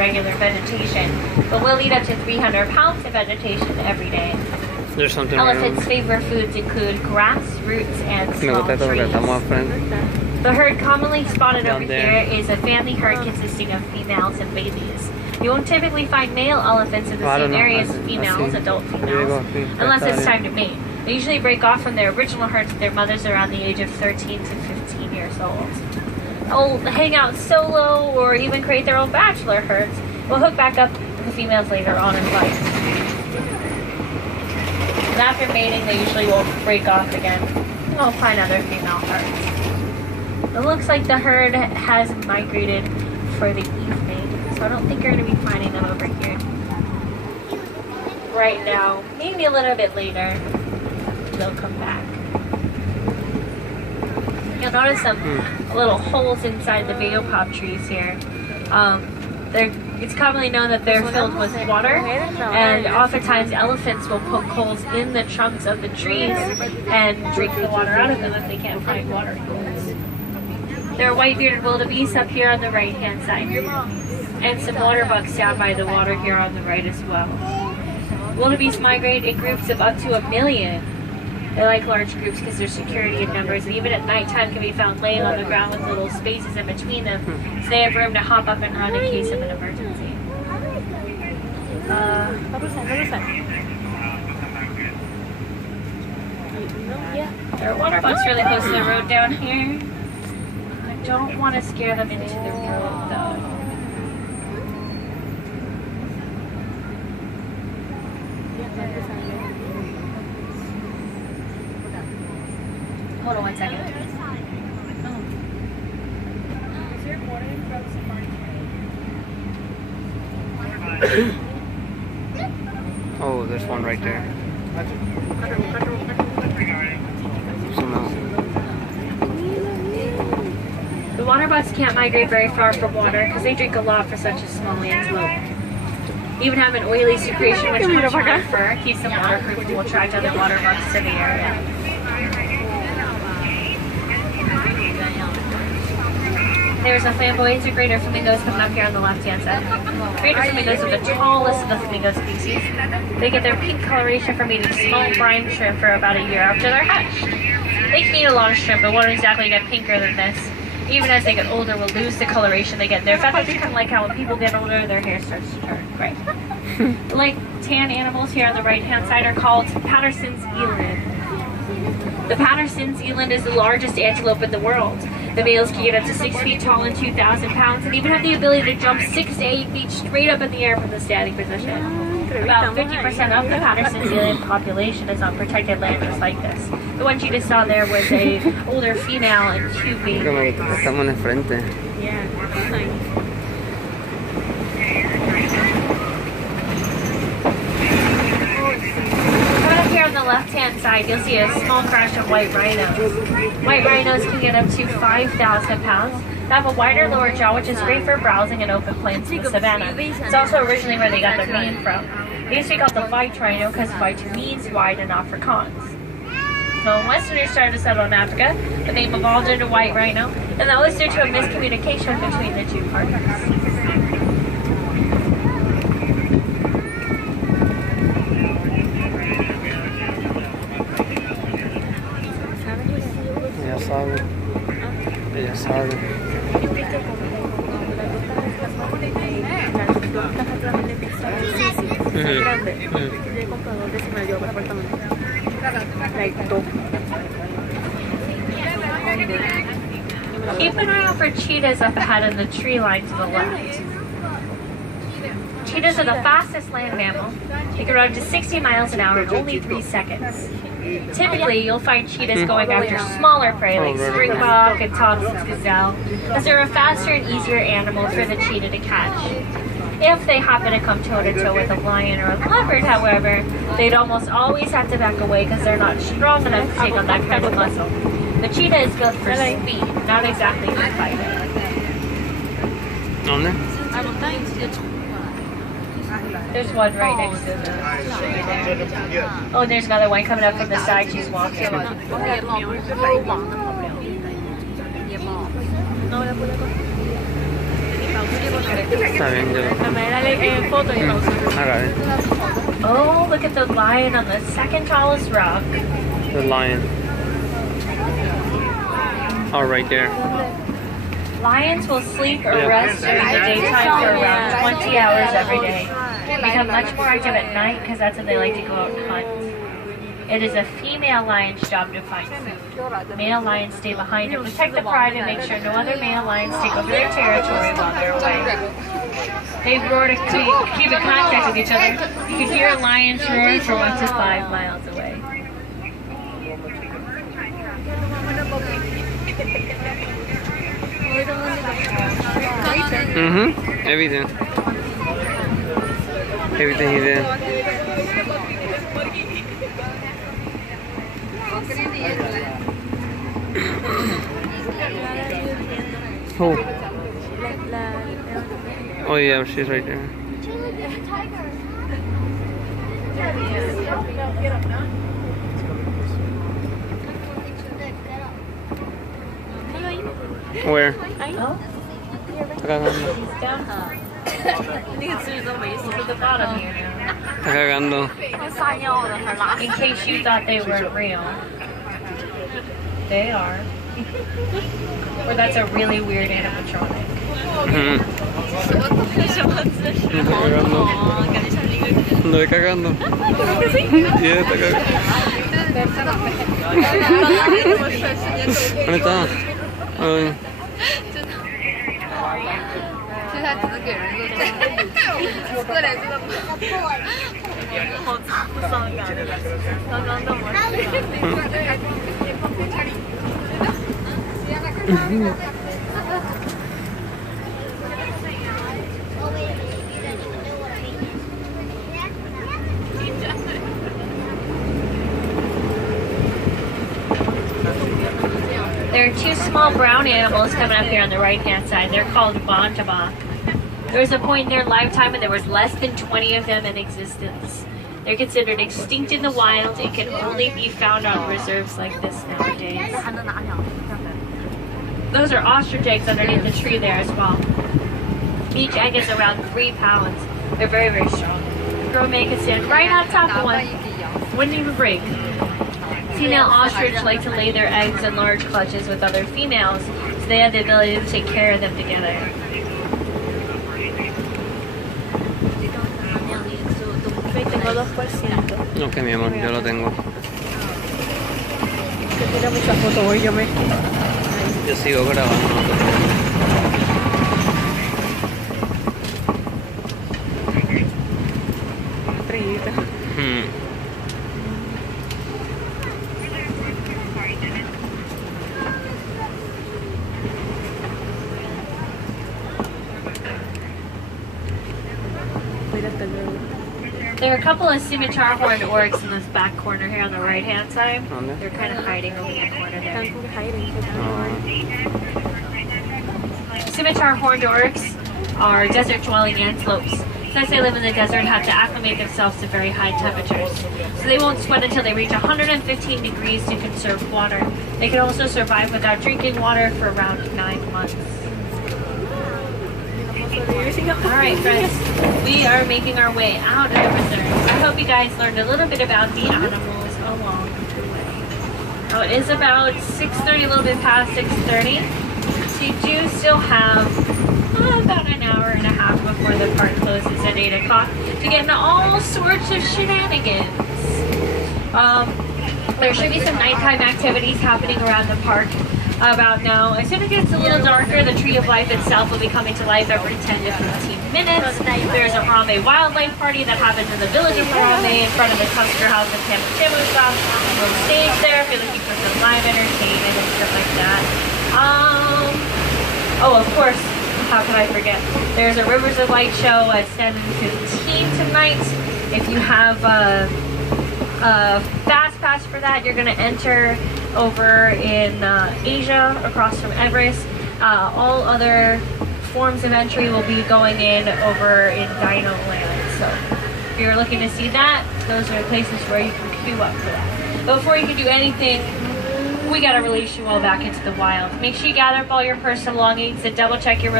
regular vegetation, but will eat up to 300 pounds of vegetation every day. There's something Elephants' favorite foods include grass, roots, and small trees. The herd commonly spotted over here is a family herd consisting of females and babies. You won't typically find male elephants in the same area as females, adult females, unless it's time to mate. They usually break off from their original herds with their mothers around the age of 13 to 15 years old. They'll hang out solo or even create their own bachelor herds. We'll hook back up with the females later on in life. And after mating, they usually will break off again. We'll find other female herds. It looks like the herd has migrated for the evening, so I don't think you're going to be finding them over here right now. Maybe a little bit later, they'll come back. You'll notice some little holes inside the baobab pop trees here. It's commonly known that they're filled with water, and oftentimes elephants will poke holes in the trunks of the trees and drink the water out of them if they can't find water holes. There are white-bearded wildebeest up here on the right-hand side, and some water bucks down by the water here on the right as well. Wildebeest migrate in groups of up to 1 million. They like large groups because there's security in numbers, and even at nighttime can be found laying on the ground with little spaces in between them, so they have room to hop up and run in case of an emergency. Yeah, there are water bucks really close to the road down here. I don't want to scare them into the road though. Hold on 1 second. Oh, there's one right there. The water bucks can't migrate very far from water because they drink a lot for such a small antelope. Even have an oily secretion which comes from their fur, keeps them waterproof and will attract other water bucks to the area. There's a flamboyant greater flamingos coming up here on the left-hand side. Greater flamingos are the tallest of the flamingo species. They get their pink coloration from eating small brine shrimp for about a year after they're hatched. They can eat a lot of shrimp, but won't exactly get pinker than this. Even as they get older, will lose the coloration they get in their feathers, kind of like how when people get older, their hair starts to turn gray. The light tan animals here on the right-hand side are called Patterson's eland. The Patterson's eland is the largest antelope in the world. The males can get up to 6 feet tall and 2,000 pounds and even have the ability to jump 6 to 8 feet straight up in the air from the standing position. About 50% of the Patterson's eland population is on protected land just like this. The one you just saw there was a older female and 2 babies. Estamos enfrente. Yeah. Here on the left-hand side, you'll see a small crash of white rhinos. White rhinos can get up to 5,000 pounds. They have a wider lower jaw, which is great for browsing in open plains in the savannah. It's also originally where they got their name from. They used to be called the white rhino because white means wide in Afrikaans. So when Westerners started to settle in Africa, the name evolved into white rhino, and that was due to a miscommunication between the two parties. Ella sabe. Keep an eye out for cheetahs up ahead in the tree line to the left. Cheetahs are the fastest land mammal. They can run to 60 miles an hour in only 3 seconds. Typically, you'll find cheetahs going after smaller prey like springbok and Thompson's gazelle, as they're a faster and easier animal for the cheetah to catch. If they happen to come toe-to-toe with a lion or a leopard, however, they'd almost always have to back away because they're not strong enough to take on that kind of muscle. The cheetah is built for speed, not exactly for fighting. There's one right next to the tree there. Oh, and there's another one coming up from the side. She's walking. Está bien, yo lo... Hágale. Oh, look at the lion on the second tallest rock. The lion. Oh, right there. Lions will sleep or rest during the daytime for around 20 hours every day. They become much more active at night because that's when they like to go out and hunt. It is a female lion's job to find food. Male lions stay behind to protect the pride and make sure no other male lions take over their territory while they're away. They roar to keep in contact with each other. You can hear lions roar from up to 5 miles away. Everything. Everything he did. Oh. Oh yeah, she's right there. Where? Oh, Está cagando. he's down. Look at the bottom here now. Está cagando. In case you thought they weren't real. They are. Or that's a really weird animatronic. Está cagando. Yeah, está cagando. ¿Dónde está? Ay. There are two small brown animals coming up here on the right-hand side. They're called Bontebok. There was a point in their lifetime when there was less than 20 of them in existence. They're considered extinct in the wild and can only be found on reserves like this nowadays. Those are ostrich eggs underneath the tree there as well. Each egg is around 3 pounds. They're very, very strong. A grown man can stand right on top of one. Wouldn't even break. Female ostrich like to lay their eggs in large clutches with other females, so they have the ability to take care of them together. Ok, mi amor, yo lo tengo. Yo sigo grabando. There are a couple of scimitar horned oryx in this back corner here on the right hand side. They're kind of hiding over in the corner there. Scimitar horned oryx are desert dwelling antelopes. Since they live in the desert and have to acclimate themselves to very high temperatures. So they won't sweat until they reach 115 degrees to conserve water. They can also survive without drinking water for around 9 months. Alright friends, we are making our way out of the reserve. I hope you guys learned a little bit about the animals along the way. Now it is about 6:30, a little bit past 6:30. So you do still have about an hour and a half before the park closes at 8 o'clock to get into all sorts of shenanigans. There should be some nighttime activities happening around the park about now. As soon as it gets a little darker, the Tree of Life itself will be coming to life every 10 to 15 minutes. There's a Harambe wildlife party that happens in the village of Harambe in front of the Tusker House in Tampatimusa. On stage there if you're looking for some live entertainment and stuff like that. Oh, of course, how could I forget? There's a Rivers of Light show at 7:15 tonight. If you have a fast pass for that, you're going to enter over in Asia, across from Everest. All other forms of entry will be going in over in Dino Land. So if you're looking to see that, those are the places where you can queue up for that. But before you can do anything, we got to release you all back into the wild. Make sure you gather up all your personal belongings and double check your road.